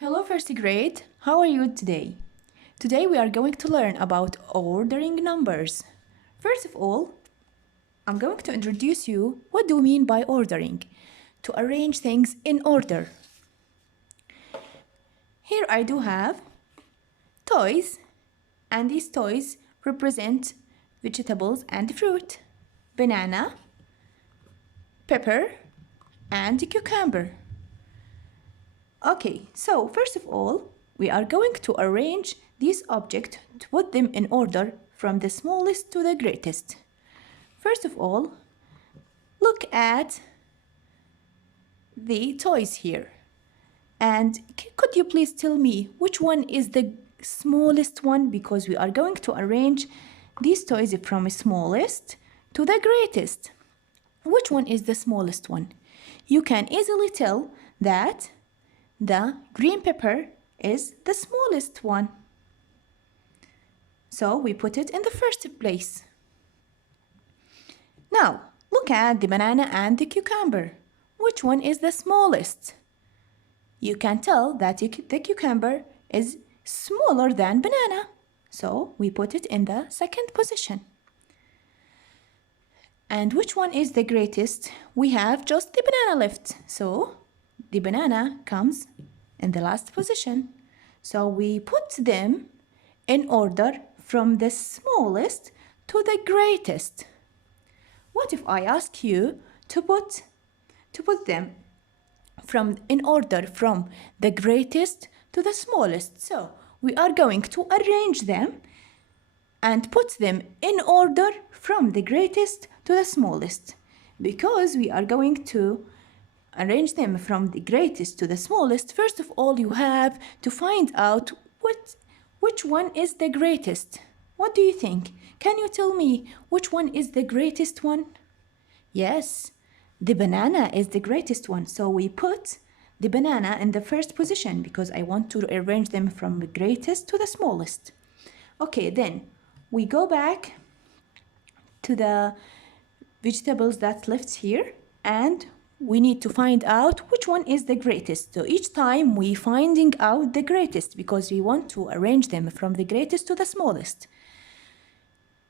Hello, first grade. How are you today? Today we are going to learn about ordering numbers. First of all, I'm going to introduce you what do we mean by ordering? To arrange things in order. Here I do have toys, and these toys represent vegetables and fruit. Banana, pepper, and cucumber. Okay, so first of all, we are going to arrange these objects to put them in order from the smallest to the greatest. First of all, look at the toys here. And could you please tell me which one is the smallest one? Because we are going to arrange these toys from smallest to the greatest. Which one is the smallest one? You can easily tell that the green pepper is the smallest one. So we put it in the first place. Now, look at the banana and the cucumber. Which one is the smallest? You can tell that the cucumber is smaller than banana. So we put it in the second position. And which one is the greatest? We have just the banana left. So the banana comes in the last position. So we put them in order from the smallest to the greatest. What if I ask you to put them in order from the greatest to the smallest? So we are going to arrange them and put them in order from the greatest to the smallest. Because we are going to arrange them from the greatest to the smallest, first of all, you have to find out which one is the greatest. What do you think? Can you tell me which one is the greatest one? Yes, the banana is the greatest one. So we put the banana in the first position because I want to arrange them from the greatest to the smallest. Okay, then we go back to the vegetables that's left here and we need to find out which one is the greatest. So each time we finding out the greatest because we want to arrange them from the greatest to the smallest.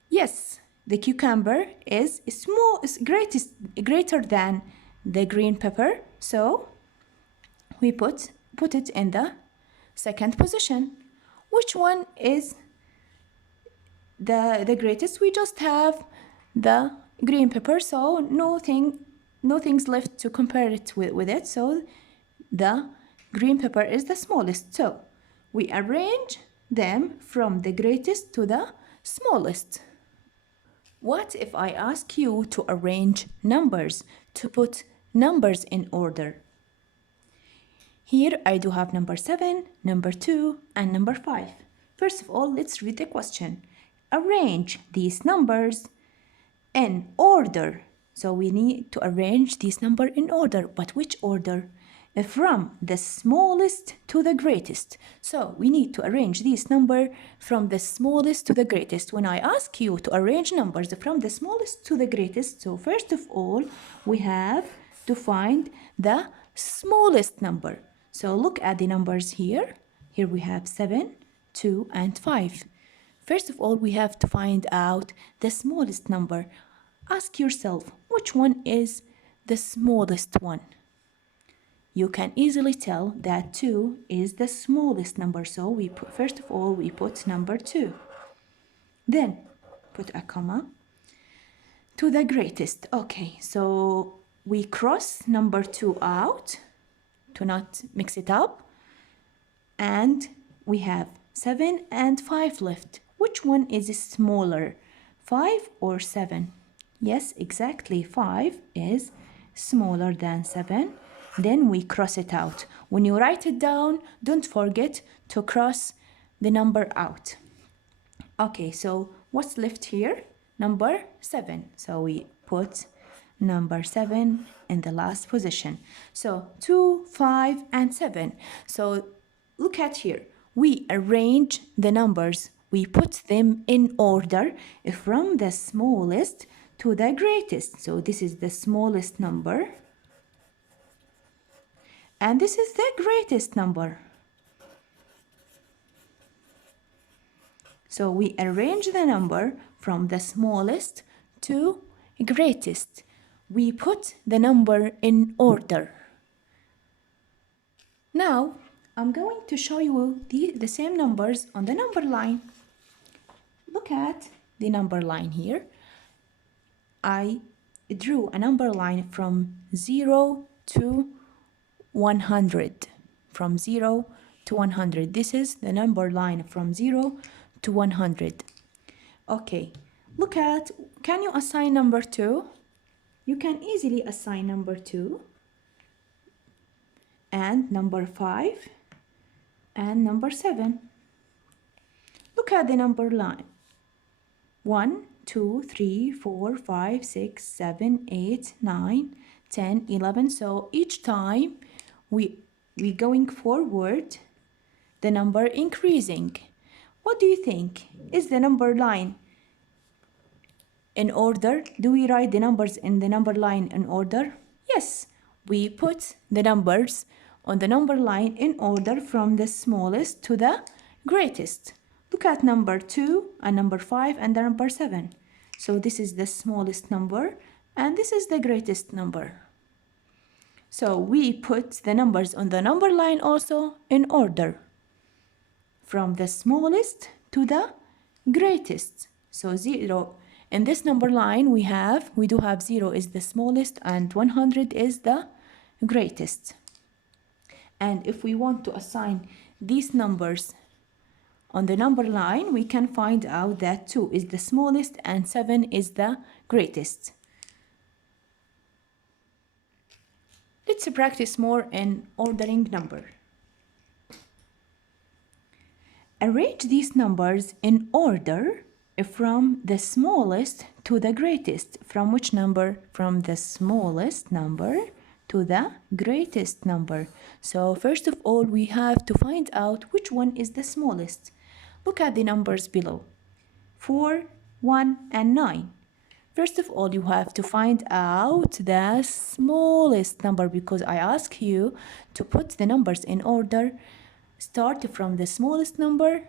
Yes, the cucumber is greater than the green pepper, so we put it in the second position. Which one is the greatest? We just have the green pepper, so nothing's left to compare it with it. So the green pepper is the smallest. So we arrange them from the greatest to the smallest. What if I ask you to arrange numbers, to put numbers in order? Here I do have number 7, number 2, and number 5. First of all, let's read the question. Arrange these numbers in order. So we need to arrange these numbers in order, but which order? From the smallest to the greatest. So we need to arrange these numbers from the smallest to the greatest. When I ask you to arrange numbers from the smallest to the greatest, so first of all, we have to find the smallest number. So look at the numbers here. Here we have 7, 2, and 5. First of all, we have to find out the smallest number. Ask yourself, which one is the smallest one? You can easily tell that 2 is the smallest number. So first of all, we put number 2. Then put a comma to the greatest. Okay, so we cross number 2 out to not mix it up. And we have 7 and 5 left. Which one is smaller, 5 or 7? Yes, exactly. 5 is smaller than 7. Then we cross it out. When you write it down, don't forget to cross the number out. Okay, so what's left here? Number 7. So we put number 7 in the last position. So 2, 5, and 7. So look at here. We arrange the numbers. We put them in order from the smallest to the greatest. So this is the smallest number. And this is the greatest number. So we arrange the number from the smallest to greatest. We put the number in order. Now, I'm going to show you the same numbers on the number line. Look at the number line here. I drew a number line from 0 to 100. From 0 to 100. This is the number line from 0 to 100. Okay, look at, can you assign number 2? You can easily assign number 2 and number 5 and number 7. Look at the number line. 1, 2, 3, 4, 5, 6, 7, 8, 9, 10, 11. So each time we going forward, the number increasing. What do you think? Is the number line in order? Do we write the numbers in the number line in order? Yes, we put the numbers on the number line in order from the smallest to the greatest. Look at number 2 and number 5 and the number 7. So this is the smallest number and this is the greatest number. So we put the numbers on the number line also in order from the smallest to the greatest. So 0. In this number line we do have 0 is the smallest and 100 is the greatest. And if we want to assign these numbers on the number line, we can find out that 2 is the smallest and 7 is the greatest. Let's practice more in ordering number. Arrange these numbers in order from the smallest to the greatest. From which number? From the smallest number to the greatest number. So first of all, we have to find out which one is the smallest. Look at the numbers below. 4, 1, and 9. First of all, you have to find out the smallest number because I ask you to put the numbers in order. Start from the smallest number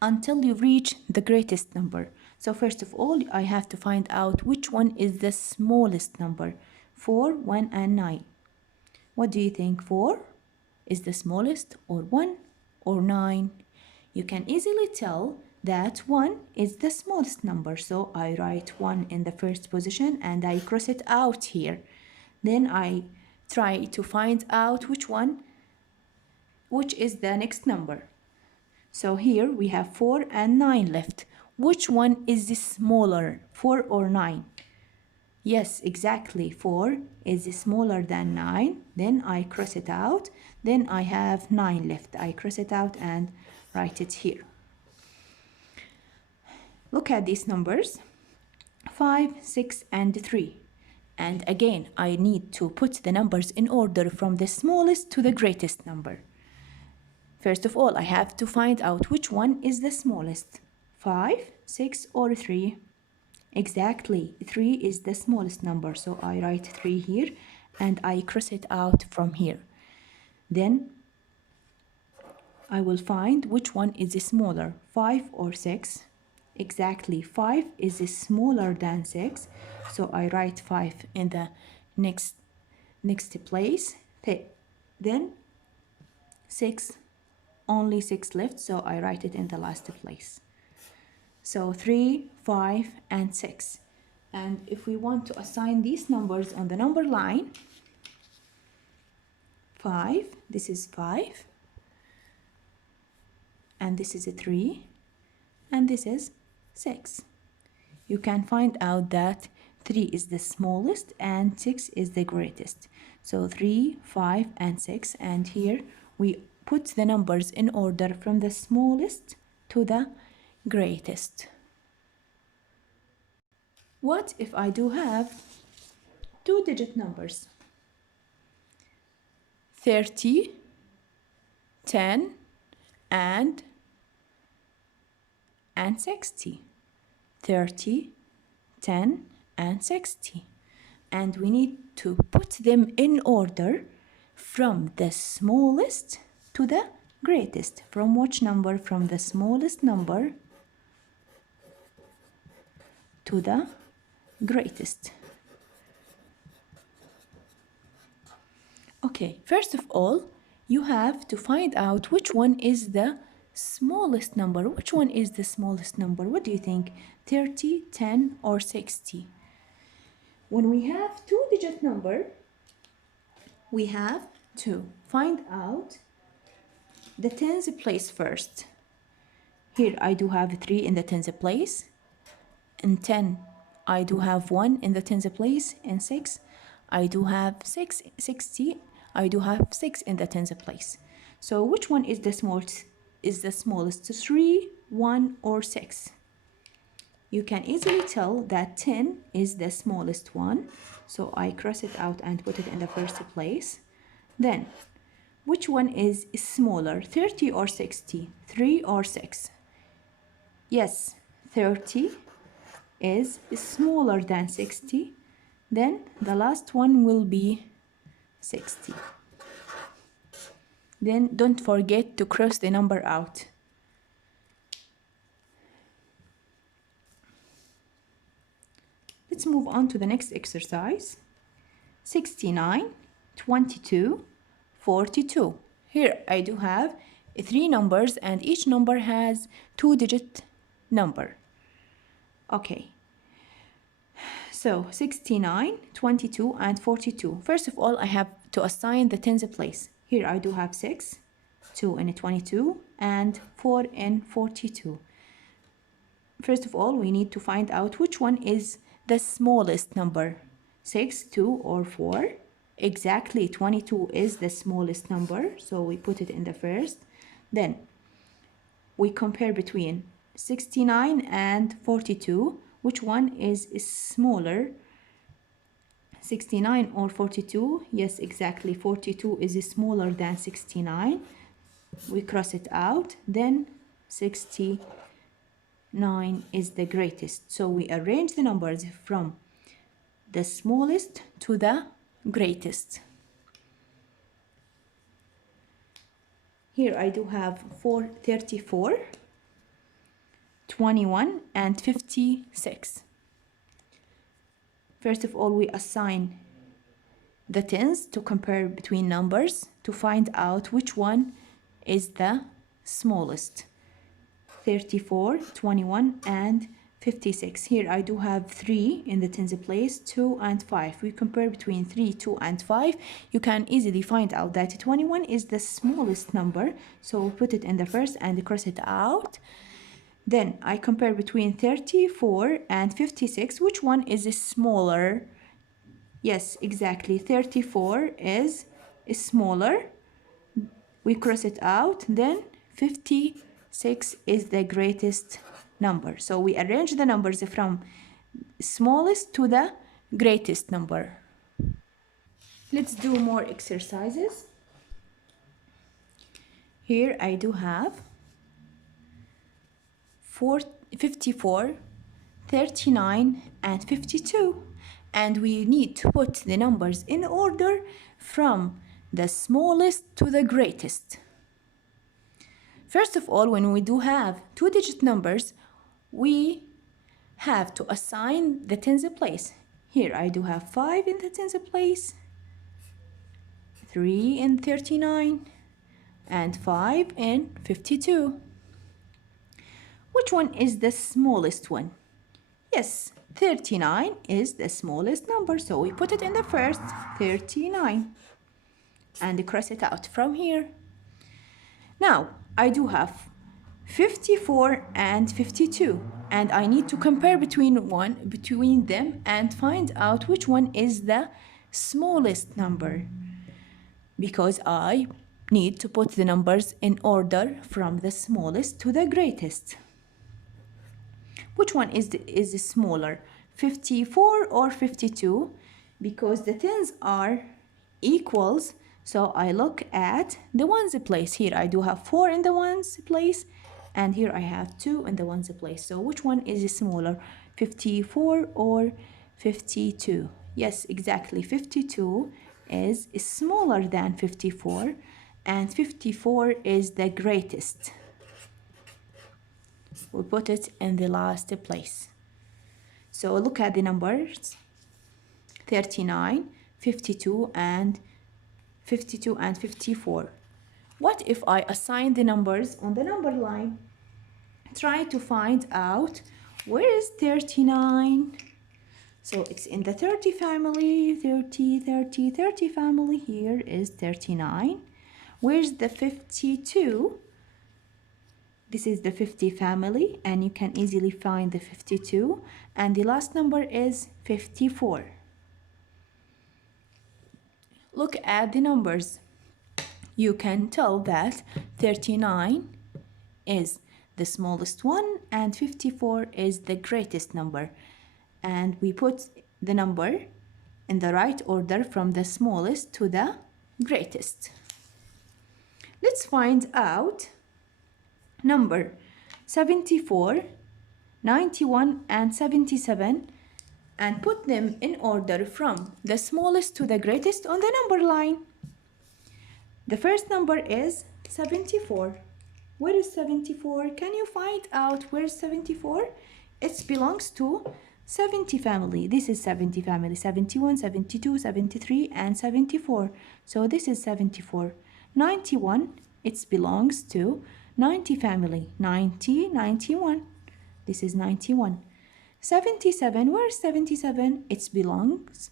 until you reach the greatest number. So first of all, I have to find out which one is the smallest number. 4, 1, and 9. What do you think? 4 is the smallest, or 1, or 9? You can easily tell that 1 is the smallest number. So I write 1 in the first position and I cross it out here. Then I try to find out which is the next number. So here we have 4 and 9 left. Which one is the smaller, 4 or 9? Yes, exactly, 4 is smaller than 9. Then I cross it out. Then I have 9 left. I cross it out and write it here. Look at these numbers, 5, 6, and 3. And again, I need to put the numbers in order from the smallest to the greatest number. First of all, I have to find out which one is the smallest, 5, 6, or 3. Exactly, 3 is the smallest number, so I write 3 here and I cross it out from here. Then I will find which one is smaller, 5 or 6. Exactly, 5 is smaller than 6, so I write 5 in the next place. Then 6, only 6 left, so I write it in the last place. So 3, 5, and 6. And if we want to assign these numbers on the number line, 5, this is 5, and this is a 3, and this is 6. You can find out that 3 is the smallest and 6 is the greatest. So 3, 5, and 6, and here we put the numbers in order from the smallest to the greatest. What if I do have 2-digit numbers? 30, 10, and 60. 30, 10, and 60. And we need to put them in order from the smallest to the greatest. From which number? From the smallest number to the greatest. Okay, first of all, you have to find out which one is the smallest number. Which one is the smallest number? What do you think? 30, 10, or 60? When we have two-digit number, we have to find out the tens place first. Here I do have 3 in the tens place. In 10, I do have 1 in the tens place. In 6, I do have 60. I do have 6 in the tens place. So which one is the smallest? Is the smallest 3, 1, or 6? You can easily tell that 10 is the smallest one. So I cross it out and put it in the first place. Then, which one is smaller, 30 or 60? 3 or 6? Yes, 30 is smaller than 60. Then the last one will be 60. Then don't forget to cross the number out. Let's move on to the next exercise. 69, 22, 42. Here I do have 3 numbers and each number has 2-digit number. Okay. So 69, 22, and 42. First of all, I have to assign the tens place. Here I do have 6, 2 in 22, and 4 in 42. First of all, we need to find out which one is the smallest number. 6, 2, or 4. Exactly, 22 is the smallest number, so we put it in the first. Then we compare between 69 and 42. Which one is smaller, 69 or 42? Yes, exactly, 42 is smaller than 69. We cross it out. Then 69 is the greatest. So we arrange the numbers from the smallest to the greatest. Here I do have 34, 21, and 56. First of all, we assign the tens to compare between numbers to find out which one is the smallest. 34, 21, and 56. Here I do have 3 in the tens place, 2 and 5. We compare between 3, 2, and 5. You can easily find out that 21 is the smallest number. So put it in the first and cross it out. Then I compare between 34 and 56. Which one is smaller? Yes, exactly. 34 is smaller. We cross it out. Then 56 is the greatest number. So we arrange the numbers from smallest to the greatest number. Let's do more exercises. Here I do have 54, 39, and 52. And we need to put the numbers in order from the smallest to the greatest. First of all, when we do have 2-digit numbers, we have to assign the tens place. Here I do have 5 in the tens place, 3 in 39, and 5 in 52. Which one is the smallest one? Yes, 39 is the smallest number, so we put it in the first, 39, and cross it out from here. Now, I do have 54 and 52, and I need to compare between them and find out which one is the smallest number, because I need to put the numbers in order from the smallest to the greatest. Which one is smaller, 54 or 52? Because the tens are equals, so I look at the ones place. Here I do have 4 in the ones place, and here I have 2 in the ones place. So which one is smaller, 54 or 52? Yes, exactly, 52 is smaller than 54, and 54 is the greatest. We put it in the last place. So look at the numbers: 39, 52, and 54. What if I assign the numbers on the number line? Try to find out where is 39. So it's in the 30 family, 30 family. Here is 39. Where's the 52? This is the 50 family, and you can easily find the 52. And the last number is 54. Look at the numbers. You can tell that 39 is the smallest one and 54 is the greatest number. And we put the number in the right order from the smallest to the greatest. Let's find out number 74, 91, and 77 and put them in order from the smallest to the greatest on the number line. The first number is 74. Where is 74? Can you find out where is 74? It belongs to 70 family. This is 70 family. 71, 72, 73, and 74. So this is 74. 91, it belongs to 90 family. 90, 91. This is 91. 77, where is 77? It belongs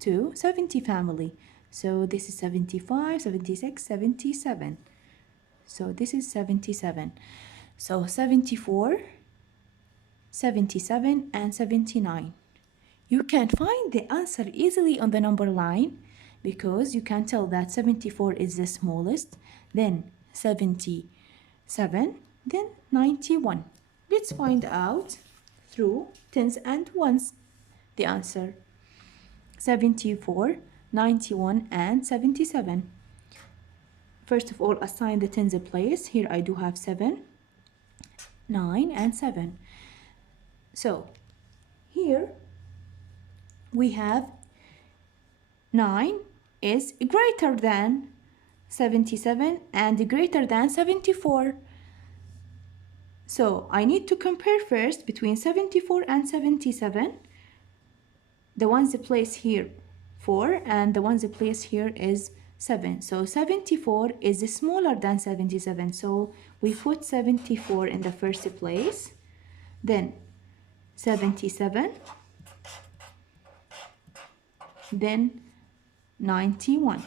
to 70 family. So this is 75, 76, 77. So this is 77. So 74, 77, and 79. You can find the answer easily on the number line because you can tell that 74 is the smallest, then 77, then 91. Let's find out through tens and ones the answer. 74, 91, and 77. First of all, assign the tens a place. Here I do have 7, 9, and 7. So here we have 9 is greater than 77 and greater than 74. So I need to compare first between 74 and 77. The ones placed here 4 and the ones placed here is 7. So 74 is smaller than 77. So we put 74 in the first place. Then 77. Then 91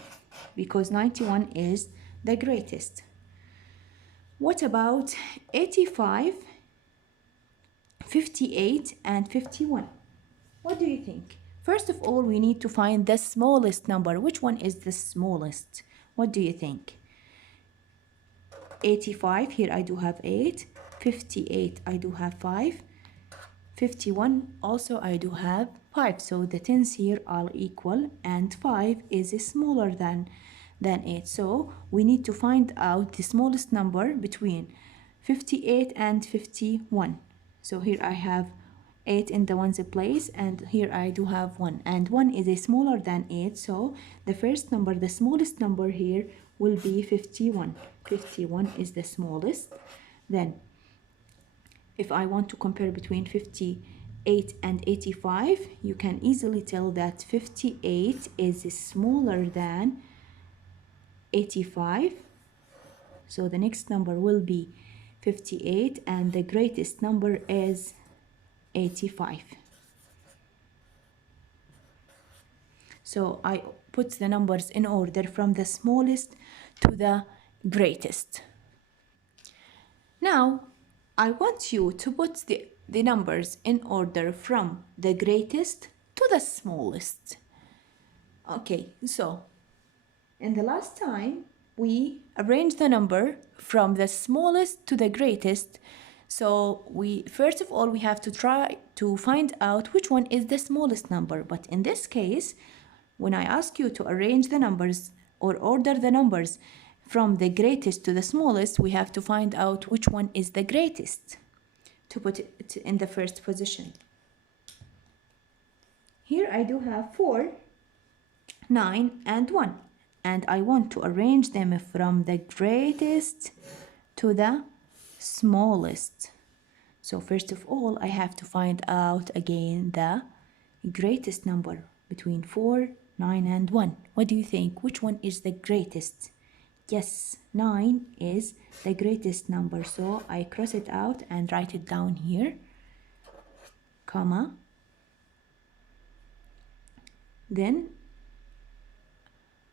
because 91 is the greatest. What about 85, 58, and 51? What do you think? First of all, we need to find the smallest number. Which one is the smallest? What do you think? 85, here I do have 8. 58, I do have 5. 51, also I do have 5. So the tens here are equal and 5 is smaller than 8. So we need to find out the smallest number between 58 and 51. So here I have 8 in the ones place and here I do have 1 and 1 is smaller than 8. So the first number, the smallest number here will be 51. 51 is the smallest. Then if I want to compare between 58 and 85, you can easily tell that 58 is smaller than 85. So the next number will be 58 and the greatest number is 85. So I put the numbers in order from the smallest to the greatest. Now I want you to put the numbers in order from the greatest to the smallest. Okay, so in the last time we arranged the number from the smallest to the greatest. So first of all we have to try to find out which one is the smallest number. But in this case, when I ask you to arrange the numbers or order the numbers from the greatest to the smallest, we have to find out which one is the greatest to put it in the first position. Here I do have 4, 9, and 1. And I want to arrange them from the greatest to the smallest. So first of all, I have to find out again the greatest number between 4, 9, and 1. What do you think? Which one is the greatest? Yes, 9 is the greatest number. So I cross it out and write it down here, comma. Then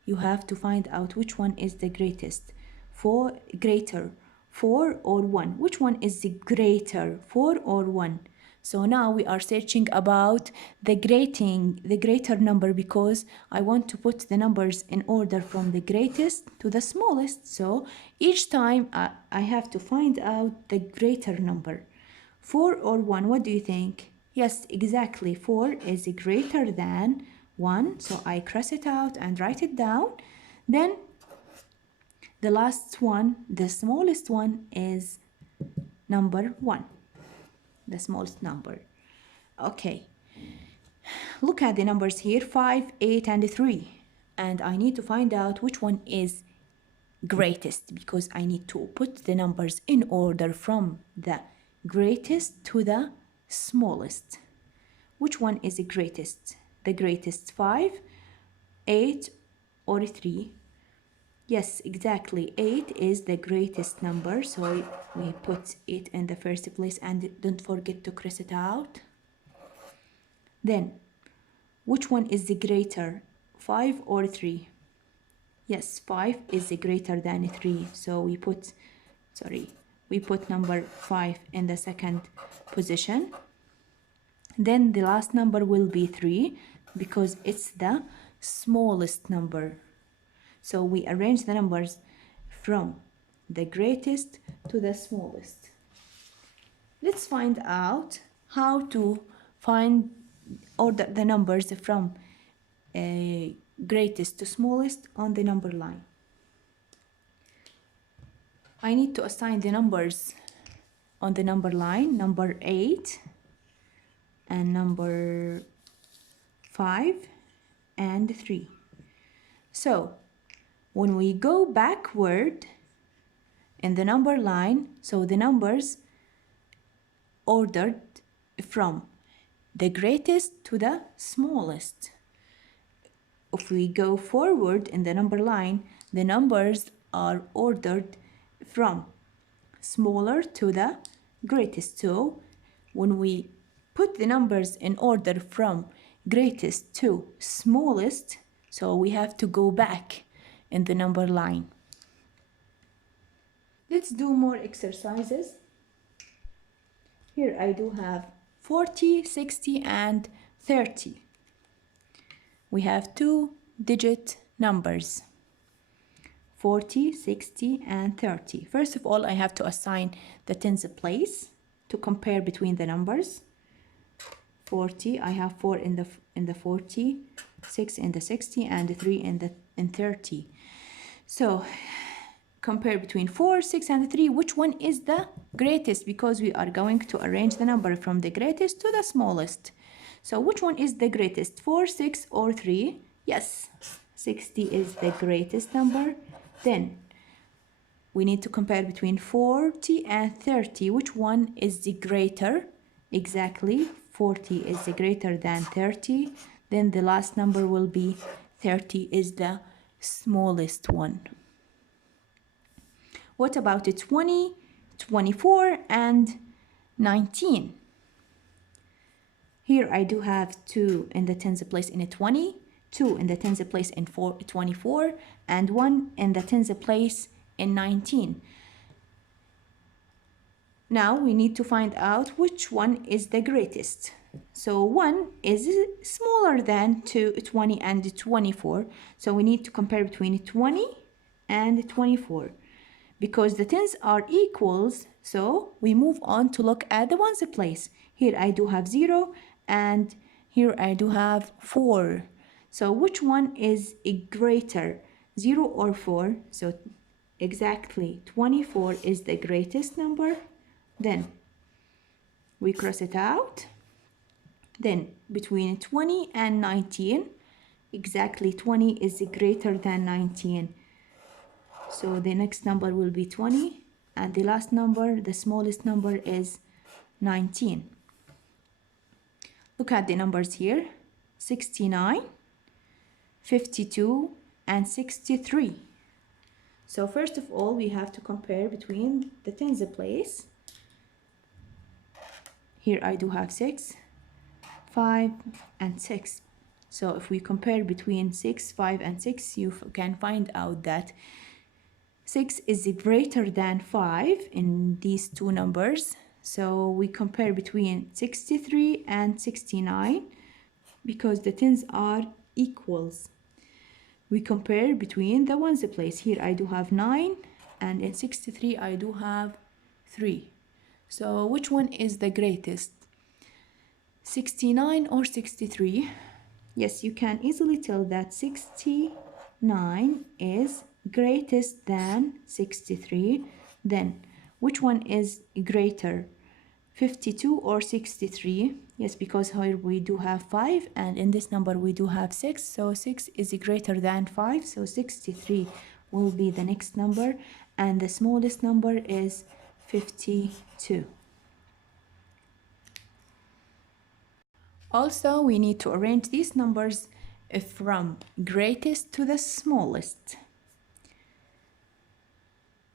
you have to find out which one is the greatest. 4 greater, 4 or 1. Which one is the greater, 4 or 1? So now we are searching about the greater number, because I want to put the numbers in order from the greatest to the smallest. So each time I have to find out the greater number. 4 or 1, what do you think? Yes, exactly. 4 is greater than 1. So I cross it out and write it down. Then the last one, the smallest one, is number 1. The smallest number. Okay. Look at the numbers here, 5, 8, and 3. And I need to find out which one is greatest, because I need to put the numbers in order from the greatest to the smallest. Which one is the greatest? The greatest, 5, 8, or 3? Yes, exactly. 8 is the greatest number, so we put it in the first place, and don't forget to cross it out. Then, which one is the greater, 5 or 3? Yes, 5 is greater than 3, so we put number 5 in the second position. Then the last number will be 3, because it's the smallest number. So we arrange the numbers from the greatest to the smallest. Let's find out how to order the numbers from greatest to smallest on the number line. I need to assign the numbers on the number line, number 8 and number 5 and 3. So when we go backward in the number line, so the numbers ordered from the greatest to the smallest. If we go forward in the number line, the numbers are ordered from smaller to the greatest. So when we put the numbers in order from greatest to smallest, so we have to go back in the number line. Let's do more exercises. Here I do have 40, 60, and 30. We have 2-digit numbers, 40, 60, and 30. First of all, I have to assign the tens place to compare between the numbers. 40, I have 4 in the 40, 6 in the 60, and 3 in 30. So compare between 4, 6, and 3. Which one is the greatest? Because we are going to arrange the number from the greatest to the smallest. So which one is the greatest? 4, 6, or 3? Yes, 60 is the greatest number. Then we need to compare between 40 and 30. Which one is the greater? Exactly, 40 is the greater than 30. Then the last number will be 30 is the smallest one. What about 20, 24, and 19? Here I do have 2 in the tens place in a 20, 2 in the tens place in 24, and 1 in the tens place in 19. Now we need to find out which one is the greatest. So 1 is smaller than 20 and 24. So we need to compare between 20 and 24. Because the tens are equals, so we move on to look at the ones place. Here I do have 0, and here I do have 4. So which one is greater, 0 or 4? So exactly, 24 is the greatest number. Then we cross it out. Then between 20 and 19, exactly 20 is greater than 19. So the next number will be 20, and the last number, the smallest number, is 19. Look at the numbers here. 69, 52, and 63. So first of all, we have to compare between the tens place. Here I do have 6, 5, and 6. So if we compare between 6, 5, and 6, you can find out that 6 is greater than 5 in these two numbers. So we compare between 63 and 69 because the tens are equals. We compare between the ones place. Here I do have 9 and in 63 I do have 3. So which one is the greatest? 69 or 63? Yes, you can easily tell that 69 is greatest than 63. Then which one is greater? 52 or 63? Yes, because here we do have 5 and in this number we do have 6. So 6 is greater than 5. So 63 will be the next number and the smallest number is 52. Also, we need to arrange these numbers from greatest to the smallest.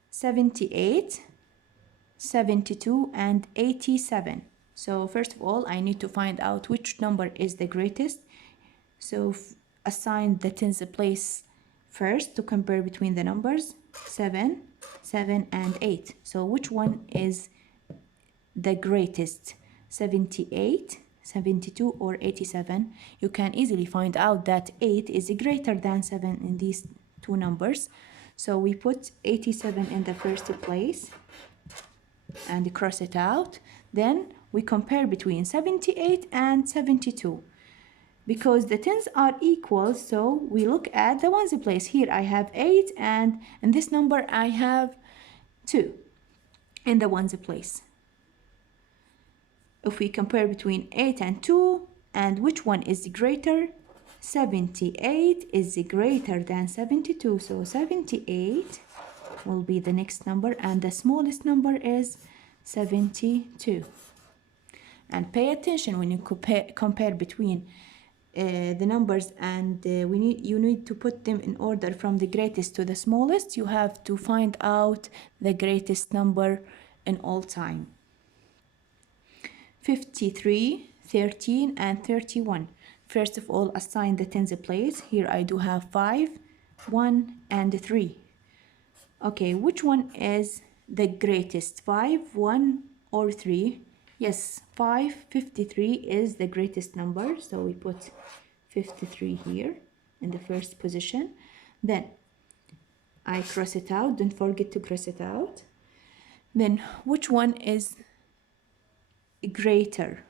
78, 72, and 87. So first of all, I need to find out which number is the greatest. So assign the tens place first to compare between the numbers 7, 7, and 8. So which one is the greatest? 78, 72, or 87? You can easily find out that 8 is greater than 7 in these two numbers. So we put 87 in the first place and cross it out. Then we compare between 78 and 72. Because the tens are equal, so we look at the ones place. Here I have 8 and in this number I have 2 in the ones place. If we compare between 8 and 2, and which one is greater? 78 is greater than 72. So 78 will be the next number and the smallest number is 72. And pay attention when you compare between the numbers and you need to put them in order from the greatest to the smallest. You have to find out the greatest number in all time. 53, 13, and 31. First of all, assign the tens place. Here I do have 5, 1, and 3. Okay, which one is the greatest? 5, 1, or 3? Yes, 53 is the greatest number. So we put 53 here in the first position. Then I cross it out. Don't forget to cross it out. Then which one is greater?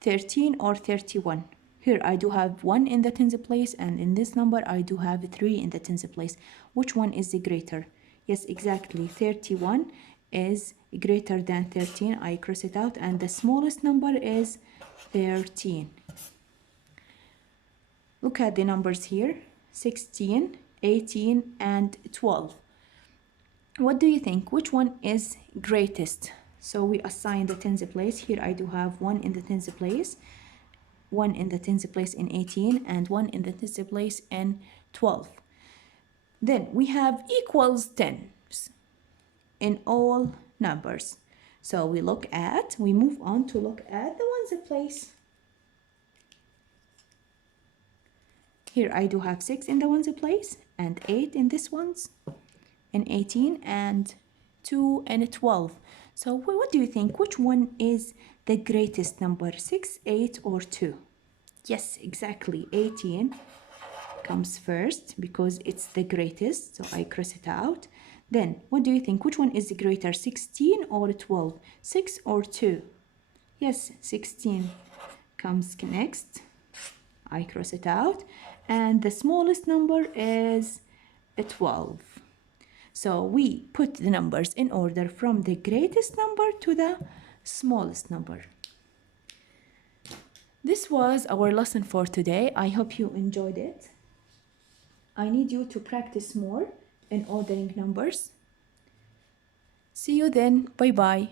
13 or 31? Here I do have 1 in the tens place and in this number I do have 3 in the tens place. Which one is the greater? Yes, exactly. 31 is greater than 13. I cross it out and the smallest number is 13. Look at the numbers here. 16, 18, and 12. What do you think? Which one is greatest? So we assign the tens place. Here I do have 1 in the tens place, 1 in the tens place in 18, and 1 in the tens place in 12. Then we have equals tens in all numbers. So we move on to look at the ones place. Here I do have 6 in the ones place and 8 in this ones, and 18 and 2 and 12. So what do you think? Which one is the greatest number? 6, 8, or 2? Yes, exactly. 18 comes first because it's the greatest. So I cross it out. Then what do you think? Which one is greater? 16 or 12? 6 or 2? Yes, 16 comes next. I cross it out. And the smallest number is 12. So we put the numbers in order from the greatest number to the smallest number. This was our lesson for today. I hope you enjoyed it. I need you to practice more in ordering numbers. See you then. Bye bye.